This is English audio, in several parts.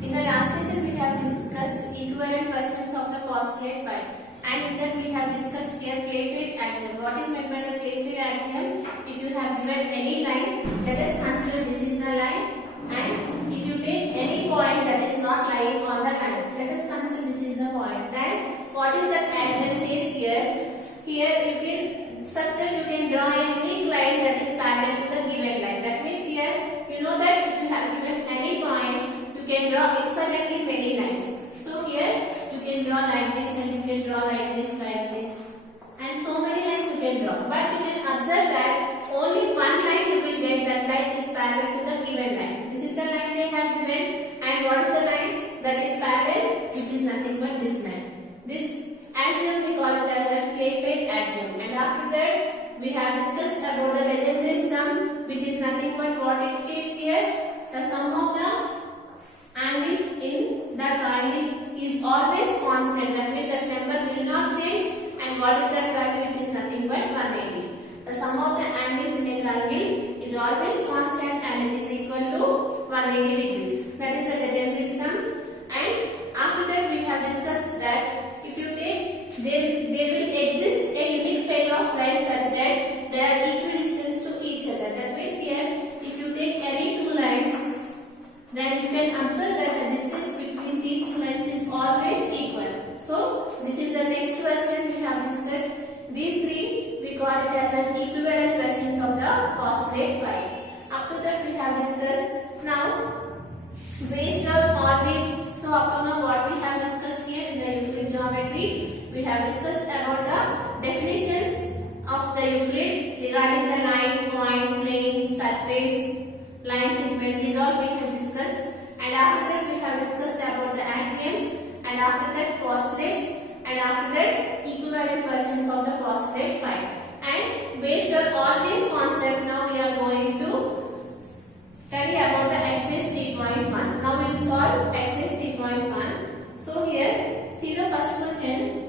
In the last session, we have discussed equivalent versions of the postulate phi, and in that we have discussed here plate axiom. What is meant by the plate axiom? If you have given any line, let us consider this is the line, and if you take any point that is not lying on the line, let us consider this is the point. Then what is that axiom says here? Here you can such that you can draw a unique line that is parallel to the given line. That means here you know that if you have given any point, you can draw infinitely many lines. So here you can draw like this, and you can draw like this, and so many lines you can draw. But you can observe that only one line you will get, that line is parallel to the given line. This is the line they have given, and what is the line that is parallel? Which is nothing but this line. This axiom we call it as a plate axiom. And after that we have discussed about the legendary sum, which is nothing but what it states here. The sum of the angles in the triangle is always constant. That means that number will not change. And what is that value? Which is nothing but 180. The sum of the angles in a triangle is always constant, and it is equal to 180 degrees. That is the legendary sum. And after that we have discussed that if you take, there will exist a unique pair of lines such that they are equidistant to each other. That means here if you take any two lines, then you can observe that the distance between these two lines is always equal. So this is the next question we have discussed. These three we call it as an equivalent versions of the postulate phi. Up to that we have discussed. Now based on all these, so up to now what we have discussed here in the Euclid geometry, we have discussed about the definitions of the Euclid regarding the line, point, plane, surface, line segment. These all we have discussed. And after that we have discussed about the axioms, and after that postulates, and after that equivalent versions of the postulate phi. And based on all these concepts, now we are going to study about the exercise 3.1. Now we will solve exercise 3.1. So here, see the first question.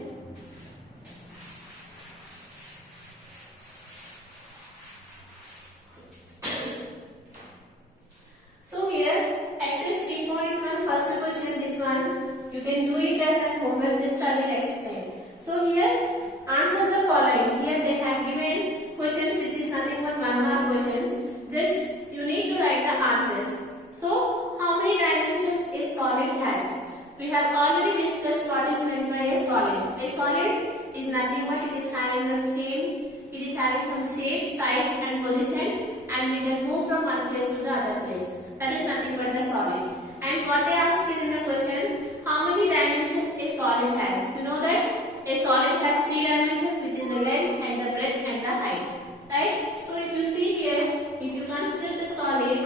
So here, exercise 3.1, first question, this one, you can do it as a homework, just I will explain. So here, answer the following. Here they have given questions which is nothing but 1 mark questions. Just you need to write the answers. So, how many dimensions a solid has? We have already discussed what is meant by a solid. A solid is nothing but it is having a shape, it is having some shape, size and position, and we can move from one place to the other place. That is nothing but the solid. And what they asked is in the question, how many dimensions a solid has? You know that a solid has 3 dimensions, which is the length and the breadth and the height. Right? So if you see here, if you consider the solid,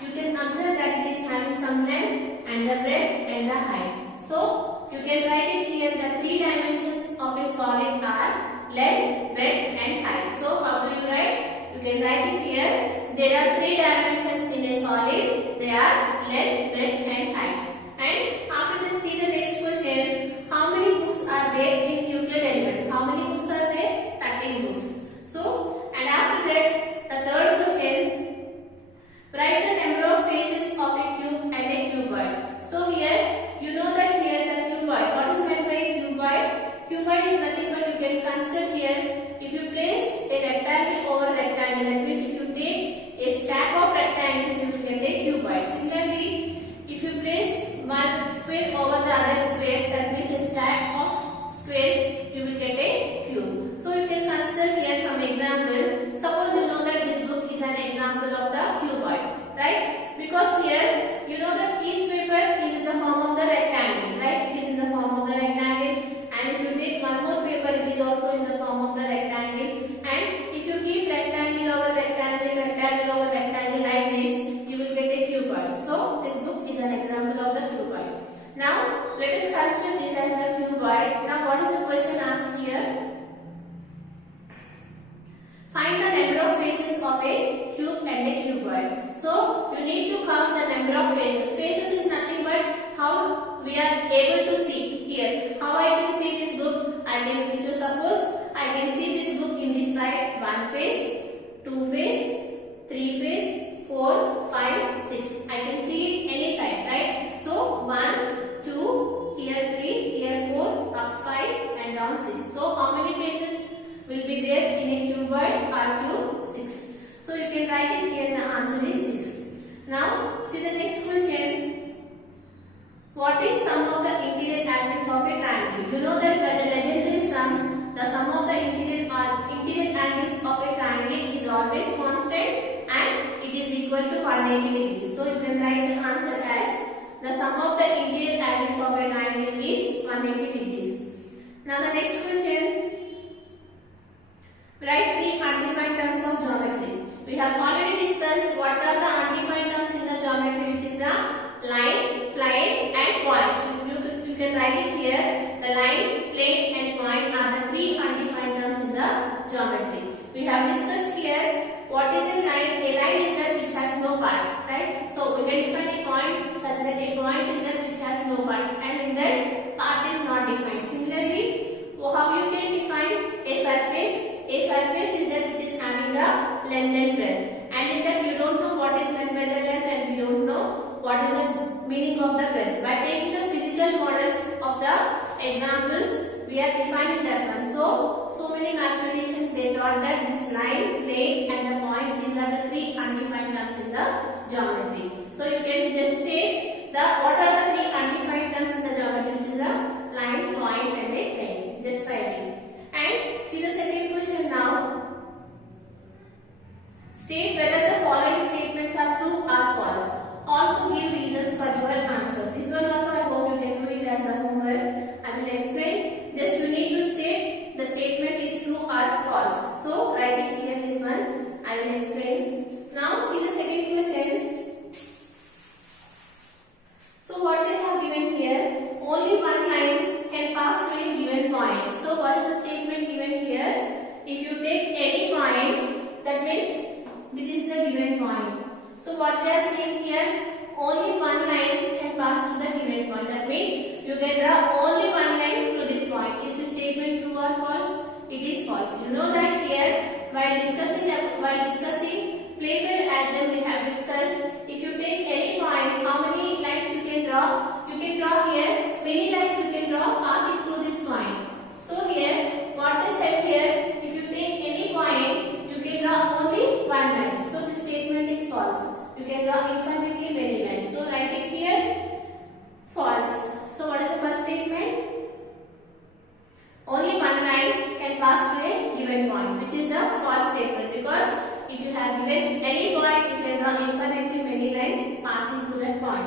you can observe that it is having some length and the breadth and the height. So you can write it here, the 3 dimensions of a solid are length, breadth and height. So how do you write? You can write it here. There are 3 dimensions in a solid. They are length, breadth and height. And after this, see the next question. How many books are there in Euclid Elements? How many books are there? 13 books. So, and after that, the third question, write the number of faces of a cube and a cuboid. So here, you know that here the cuboid. What is meant by cuboid? Cuboid is nothing but you can consider here, if you place a rectangle over rectangle, that means if you take a stack of rectangles, you will get a cuboid. Similarly, if you place one square over the other square, that means a stack of squares, you will get a cube. So you can consider here some example. Suppose you know that this book is an example of the cuboid, right? Because here you know that each paper is in the form of the rectangle, right? It is in the form of the rectangle. And if you take one more paper, it is also in the form of the rectangle. And if you keep rectangle over rectangle, rectangle over rectangle like this, you will get a cuboid. So this book is an example of the cuboid. Now let us consider this as the cuboid. Now what is the question asked here? Find the number of faces of a cube and a cuboid. So you need to count the number of faces. Faces is nothing but how we are able to see here. How I can see this book? I can, if you suppose, I can see this book in this side, 1 face, 2 face, 3 face, 4 4, 5, 6. I can see it any side, right? So 1, 2, here 3, here 4, up 5 and down 6. So how many faces will be there in a cuboid or cube? 6. So you can write it here, the answer is 6. Now see the next question. What is sum of the interior angles of a triangle? You know that by the legendary sum, the sum of the interior angles of a triangle is always constant and it is equal to 180 degrees. So you can write the answer as the sum of the interior angles of a triangle is 180 degrees. Now the next question. Write 3 undefined terms of geometry. We have already discussed what are the undefined terms in the geometry, which is the line, plane and point. So you can write it here. The line, plane and point are the 3 undefined terms in the geometry. We have discussed here what is a line. A line is that which has no part, right? So we can define a point such that a point is that which has no part and in that part is not defined. Similarly, how you can define a surface? A surface is that which is having the length and breadth, and in that you don't know what is meant by the length and you don't know what is the meaning of the breadth. By taking the physical models of the examples, we are defining that one. So many mathematicians, they thought that this line, plane and the point, these are the 3 undefined terms in the geometry. So you can just state what are the 3 undefined terms in the geometry, which is a line, point and a plane. Just writing. And see the second question now. State whether the following statements are true or false. Also give reasons for your answer. This one also I hope you can do it as a homework. I will explain. Just you need to state the statement is true or false. So write it here, this one. I will explain. Now see the second question. So what they have given here, only one line can pass through a given point. So what is the statement given here? If you take any point, that means this is the given point. So what they are saying here, only one line can pass through the given point. That means you can draw only one line through this point. Is the statement true or false? It is false. You know that here, while discussing Playfair algebra, we have discussed, if you take any point, how many lines you can draw? You can draw here, many lines you can draw passing through this point. So here, what is said here, if you take any point, you can draw only one line. So this statement is false. You can draw infinitely many lines. So write it here, false. So what is the first statement? Only one line can pass through a given point, which is the false statement, because if you have given any point, you can draw infinitely many lines passing through that point.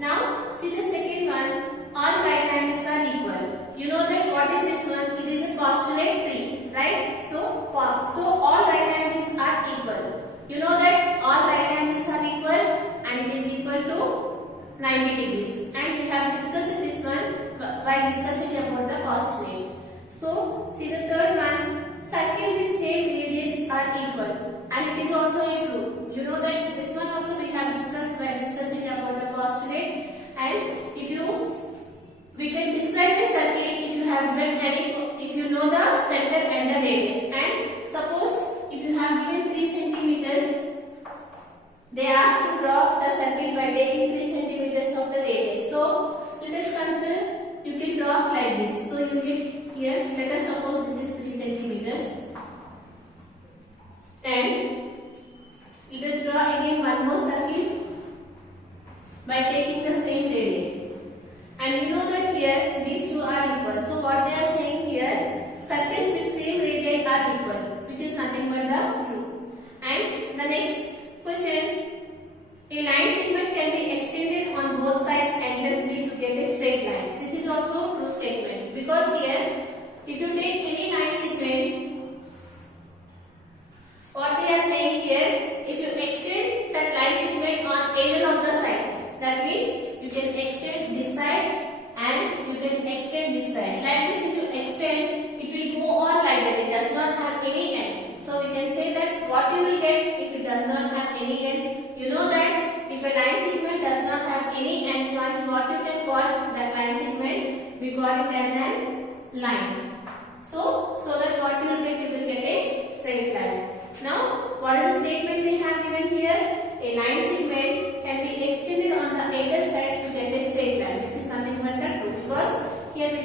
Now, see the second one, all right angles are equal. You know that what is this one? It is a postulate 3, right? So all right angles are equal. You know that all right angles are equal and it is equal to 90 degrees. And we have discussed this one by discussing about the postulate. So, see the third one, circle with same radius are equal, and it is also true. You know that this one also we have discussed by discussing about the postulate. And we can describe the circle if you have if you know the center and the radius. And suppose if you have given 3 centimeters, they ask to draw the circle by taking 3 centimeters of the radius. So let us consider. You can draw like this. So you get here, let us suppose this is 3 centimeters. And let us draw again one more circle by taking the same radius. And you know that here these two are equal. So what they are saying here, circles with same radii are equal, which is nothing but the true. And the next question, a line segment can be extended on both sides endlessly to get a straight line. This is also a true statement, because here if you take any line segment, what they are saying here, if you extend that line segment on either of the sides, that means you can extend this side and you can extend this side. Like this, if you extend, it will go on like that. It does not have any end. So we can say that what you will get if it does not have any end. You know that if a line segment does not have any end points, what you can call that line segment? We call it as a line. So that what you will get a straight line. Now, what is the statement they have given here? A line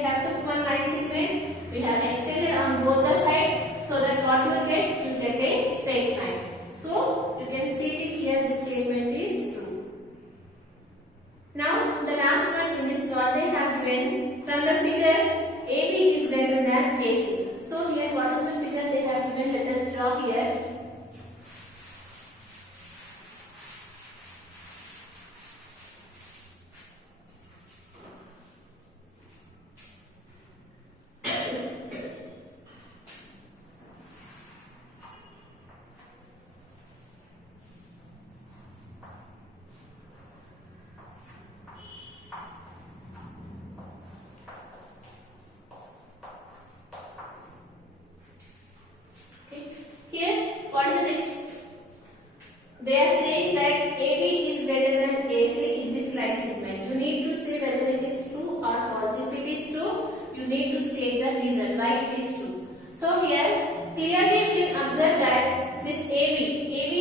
have took one line segment, we have extended on both the sides, so that what you will get? You will get a straight line. So you can state it here, this statement is true. Now the last one in this what they have given from the figure AB is greater than AC. So here what is the figure they have given? Let us draw here. Here, what is the next? They are saying that AB is greater than AC in this line segment. You need to say whether it is true or false. If it is true, you need to state the reason why it is true. So here, clearly you can observe that this AB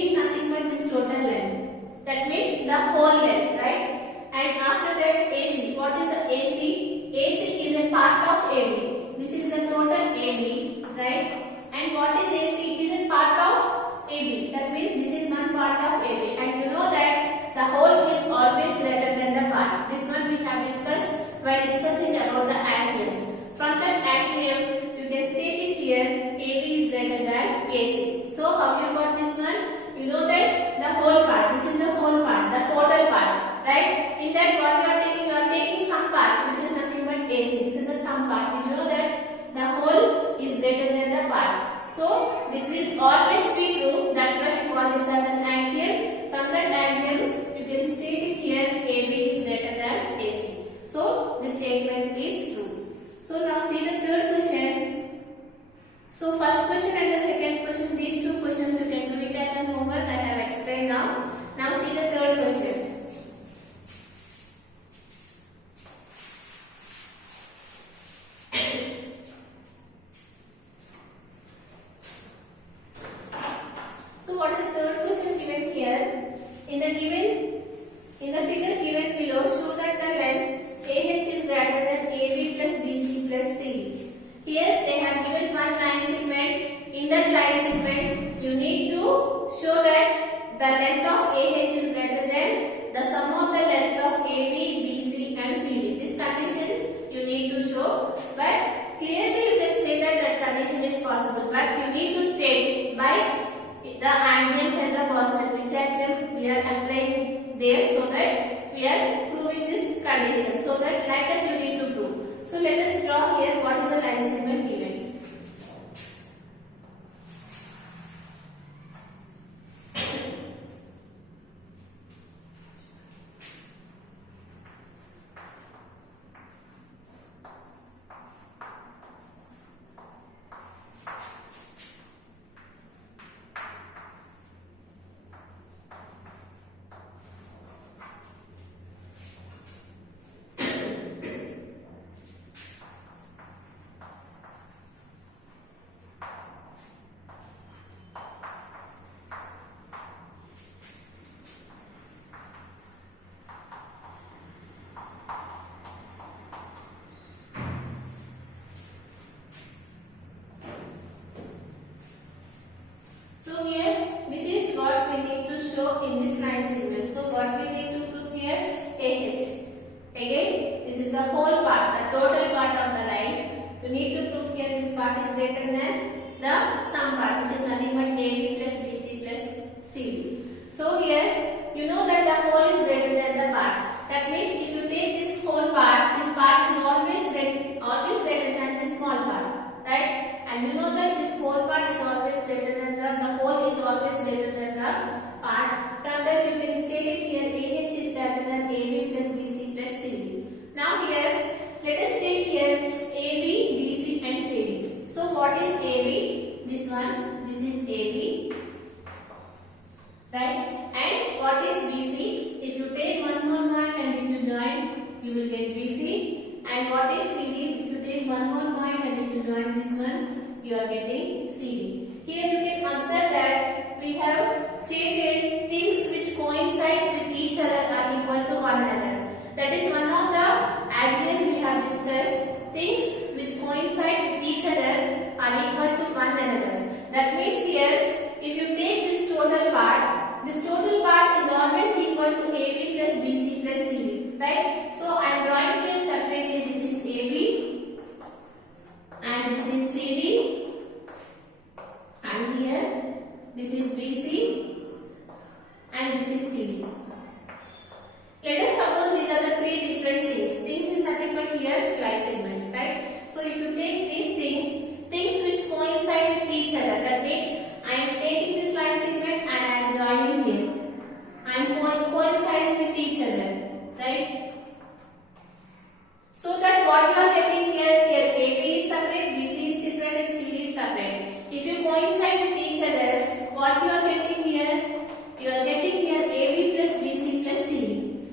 is nothing but this total length. That means the whole length, right? And after that AC, what is the AC? AC is a part of AB. This is the total AB, right? And what is AC? It is a part of AB. That means this is one part of AB. And you know that the whole is always greater than the part. This one we have discussed while discussing about the axioms. From that axiom, you can state it here, AB is greater than AC. So how you got this one? You know that the whole part. This is the whole part, the total part, right? In that what you are taking some part, which is nothing but AC. This is the sum part. You know that the whole is greater than the part. So this will always be true. That's why we call this as an axiom. From that axiom, you can state it here, AB is greater than AC. So this statement is true. So now see the third question. So first question and the second question, these two questions you can do it as a homework. I have explained now. Now see the third question. So what is the third question given here? In the figure given below, show that the length AH is greater than AB plus BC plus CD. Here they have given one line segment. In that line segment, you need to show that the length of AH is greater than the sum of the lengths of AB, BC and CD. This condition you need to show, but clearly you can say that that condition is possible, but you need to state by the axioms and the postulate, which axiom we are applying there, so that we are proving this condition, so that like that you need to prove. So let us draw here what is the line segment given. So here, this is what we need to show in this line segment. So what we need to prove here? AH. Again, this is the whole part, the total part of the line. You need to prove here this part is greater than the sum part, which is nothing but AB plus BC plus CD. So here, you know that the whole is greater than the part. That means if you take this whole part, this part is always greater than the small part, right? And you know that this whole part is always greater than the whole is always greater than the part. From that you can state it here, AH is greater than AB plus BC plus CD. Now here, let us take here AB, BC and CD. So what is AB? This one, this is AB, right? And what is BC? If you take one more point and if you join, you will get BC. And what is CD? If you take one more point and if you join this one, you are getting CD. Here you can observe that we have stated things which coincides with each other are equal to one another. That is one of the axioms we have have discussed things which coincide with each other are equal to one another. That means here, if you take this total part is always equal to AB plus BC plus CD, right? So I am drawing here separately. This is AB and this is CD, and here this is BC and this is CD. Let us suppose these are the three different things. Things is nothing but here line segments, right? So if you take these things which coincide with each other, that means I am taking this line segment and I am joining here. I am coinciding with each other, right? So that what you are getting here AB is separate, BC is separate and CD is separate. If you coincide with each other, what you are getting here? You are getting here AB plus BC plus CD.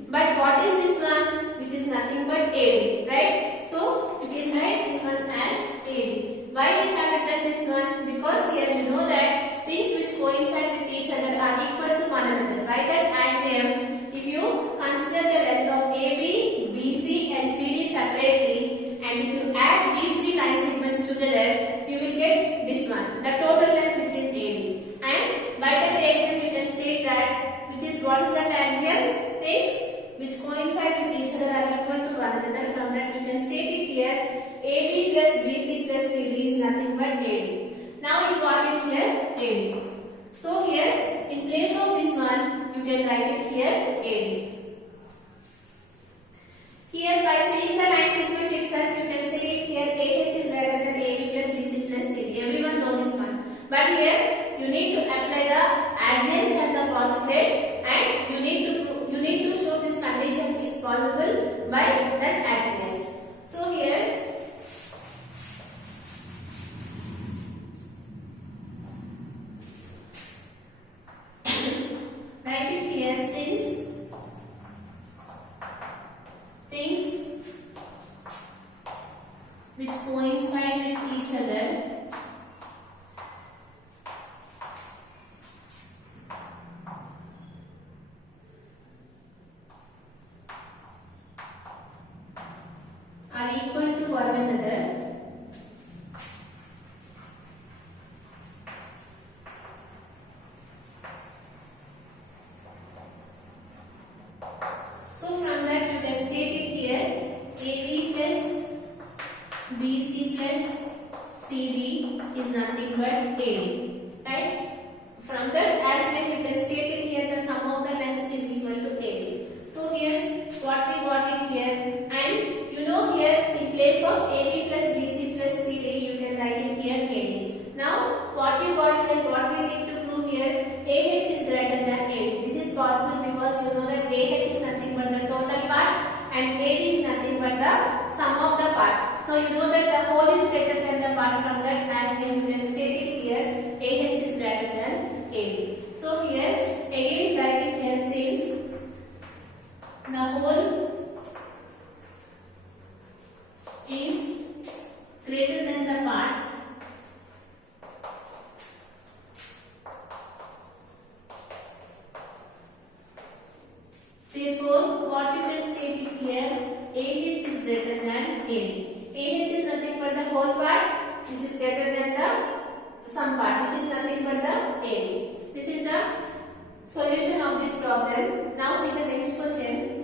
But what is this one? Which is nothing but AB, right? So you can write this one as AB. Why we have written this one? Because here you know that things which coincide with each other are equal to one another. Write that as M. If you consider the length of AB, BC and CD separately, and if you add these three line segments together, you will get this one, the total length which is AB. And by that axiom you can state that, which is what is that axiom? Things which coincide with each other are equal to one another. From that you can state it here, AB plus BC plus CD is nothing but AD. Now you got it here AD. So here in place of this one you can write it here AD. Here by seeing the line segment itself you can say it here AH is greater than AB plus BC plus CD. Everyone knows this one. But here you need to apply the axioms and the postulate, and you need to show this condition is possible by that axioms. So here write it here, since things which coincide with each other are equal to one another, so from that you can state it here AB plus BC plus CD is nothing but AD, right? From that axiom you can state it here, the sum of the lengths is equal to AD. So here what we got it here, and you know here in place of AB plus BC plus CD you can write it here AD. Now what you got here, what we need to prove here, AH is greater than AD. This is possible because you know that AH is nothing but the total part and AD is nothing but the sum of the part. So you know that the whole is greater than the part. From that axiom you can state it here AH is greater than AD. So here again write it here, since the whole is greater than the part, therefore what you can state it here, AH is greater than AD. AH is nothing but the whole part, which is greater than the sum part, which is nothing but the AD. This is the solution of this problem. Now see the next question.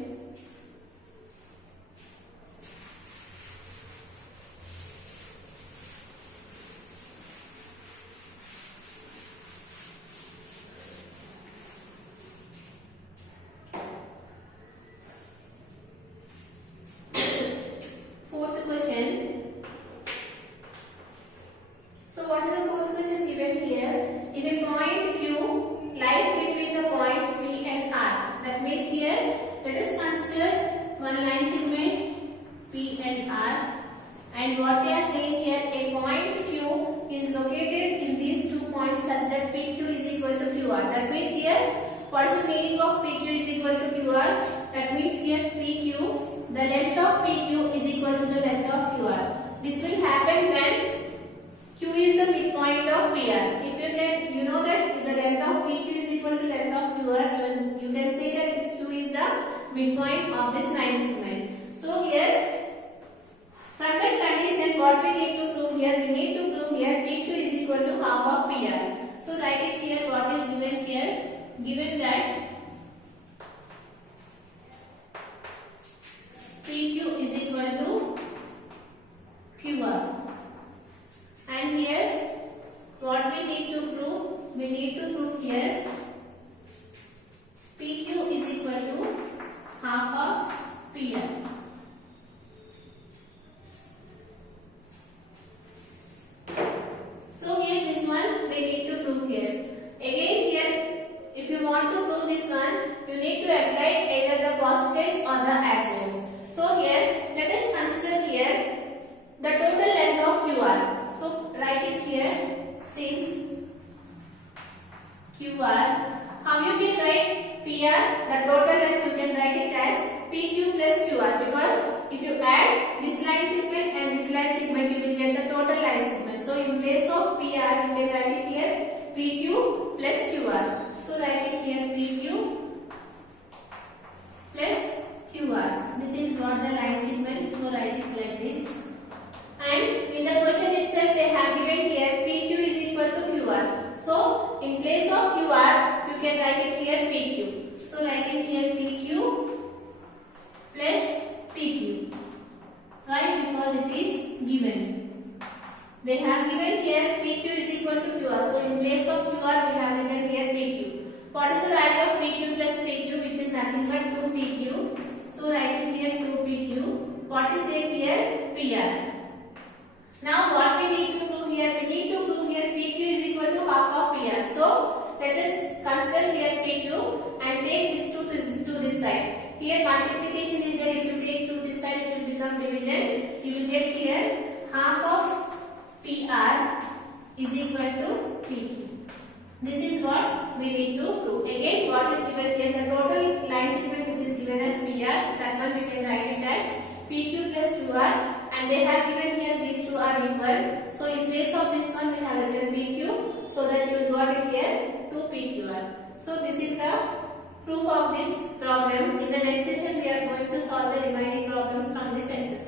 Fourth question. So what is the fourth question given here? If a point Q lies between the points P and R, that means here let us consider one line segment P and R, and what we are saying here, a point Q is located in these 2 points such that PQ is equal to QR. That means here what is the meaning of PQ is equal to QR? That means here PQ, the length of PQ is equal to the length of QR. This will happen when Q is the midpoint of PR. If you know that if the length of PQ is equal to length of QR, you can say that this Q is the midpoint of this line segment. So here From that condition, what we need to prove here? We need to prove here PQ is equal to half of PR. So write it here. What is given here? Given that PQ is equal to QR. And here, what we need to prove? We need to prove here PQ is equal to half of PR. So here this one we need to prove here. Again here, if you want to prove this one, you need to apply either the postulates or the axioms. So here, let us consider here the total length of QR. So write it here, since QR, how you can write PR, the total length you can write it as PQ plus QR, because if you add this line segment and this line segment, you will get the total line segment. So in place of PR, you can write it here PQ plus QR. So write it here PQ plus QR. This is what the line segment. So write it like this. And in the question itself, they have given here PQ is equal to QR. So in place of QR, you can write it here PQ. So write it here PQ plus PQ. Right? Because it is given. They have given here PQ is equal to QR. So in place of QR, we have written here PQ. What is the value of PQ plus PQ, which is nothing but 2PQ. So write it here 2PQ. What is there here? PR. Now what we need to prove here? We need to prove here PQ is equal to half of PR. So let us consider here PQ and take this to this side. Here multiplication is there. If you take to this side, it will become division. You will get here half of PR is equal to PQ. This is what we need to prove. Again, what is given here? The total line segment which is given as PR. That one we can write it as PQ plus QR. And they have given here these two are equal. So in place of this one, we have written PQ. So that you got it here 2PQR. So this is the proof of this problem. In the next session, we are going to solve the remaining problems from this exercise.